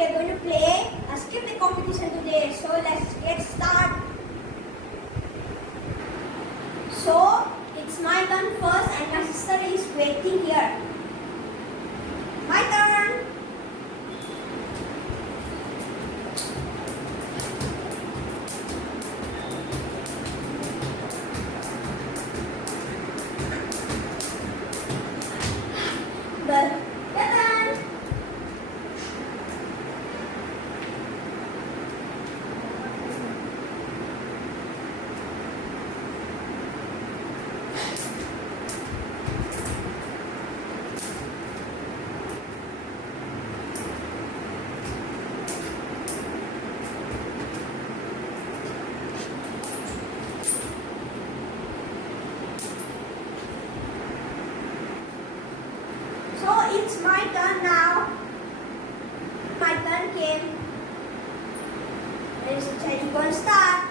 we are going to play a skipping competition today. So let's get started. So it's my turn first and my sister is waiting here. My turn. Well, your turn. So it's my turn now. My turn came. Ladies and gentlemen, going to start.